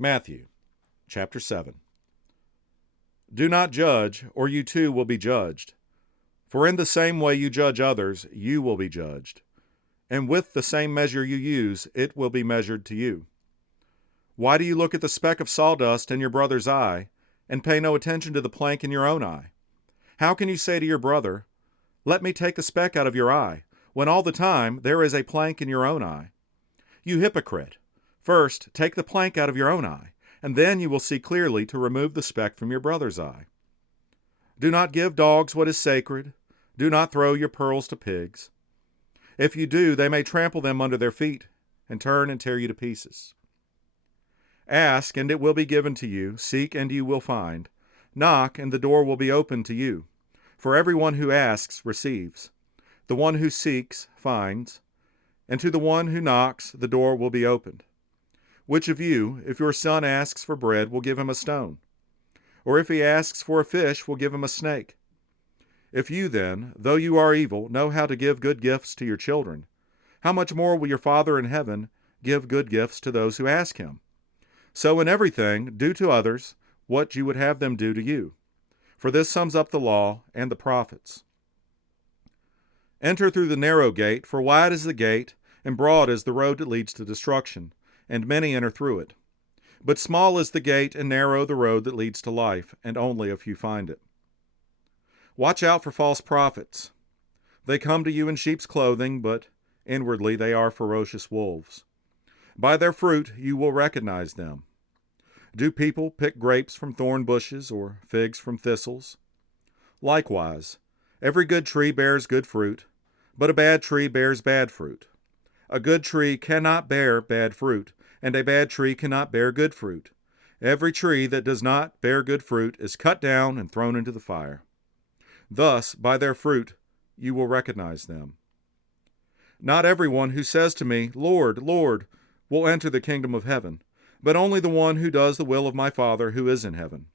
Matthew chapter 7. Do not judge, or you too will be judged. For in the same way you judge others, you will be judged. And with the same measure you use, it will be measured to you. Why do you look at the speck of sawdust in your brother's eye, and pay no attention to the plank in your own eye? How can you say to your brother, "Let me take the speck out of your eye," when all the time there is a plank in your own eye? You hypocrite! First, take the plank out of your own eye, and then you will see clearly to remove the speck from your brother's eye. Do not give dogs what is sacred. Do not throw your pearls to pigs. If you do, they may trample them under their feet and turn and tear you to pieces. Ask, and it will be given to you. Seek, and you will find. Knock, and the door will be opened to you. For everyone who asks receives. The one who seeks finds. And to the one who knocks, the door will be opened. Which of you, if your son asks for bread, will give him a stone? Or if he asks for a fish, will give him a snake? If you then, though you are evil, know how to give good gifts to your children, how much more will your Father in heaven give good gifts to those who ask him? So in everything, do to others what you would have them do to you. For this sums up the law and the prophets. Enter through the narrow gate, for wide is the gate, and broad is the road that leads to destruction, and many enter through it. But small is the gate, and narrow the road that leads to life, and only a few find it. Watch out for false prophets. They come to you in sheep's clothing, but inwardly they are ferocious wolves. By their fruit you will recognize them. Do people pick grapes from thorn bushes, or figs from thistles? Likewise, every good tree bears good fruit, but a bad tree bears bad fruit. A good tree cannot bear bad fruit, and a bad tree cannot bear good fruit. Every tree that does not bear good fruit is cut down and thrown into the fire. Thus, by their fruit, you will recognize them. Not everyone who says to me, "Lord, Lord," will enter the kingdom of heaven, but only the one who does the will of my Father who is in heaven.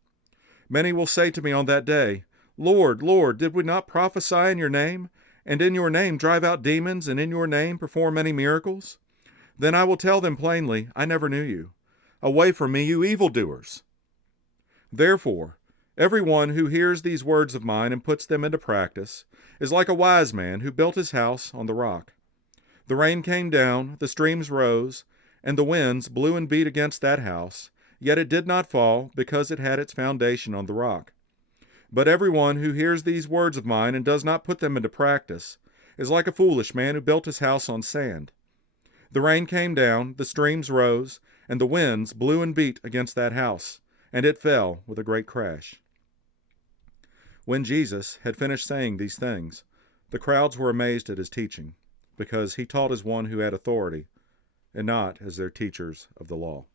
Many will say to me on that day, "Lord, Lord, did we not prophesy in your name, and in your name drive out demons, and in your name perform many miracles?" Then I will tell them plainly, "I never knew you. Away from me, you evildoers." Therefore, everyone who hears these words of mine and puts them into practice is like a wise man who built his house on the rock. The rain came down, the streams rose, and the winds blew and beat against that house, yet it did not fall, because it had its foundation on the rock. But everyone who hears these words of mine and does not put them into practice is like a foolish man who built his house on sand. The rain came down, the streams rose, and the winds blew and beat against that house, and it fell with a great crash. When Jesus had finished saying these things, the crowds were amazed at his teaching, because he taught as one who had authority, and not as their teachers of the law.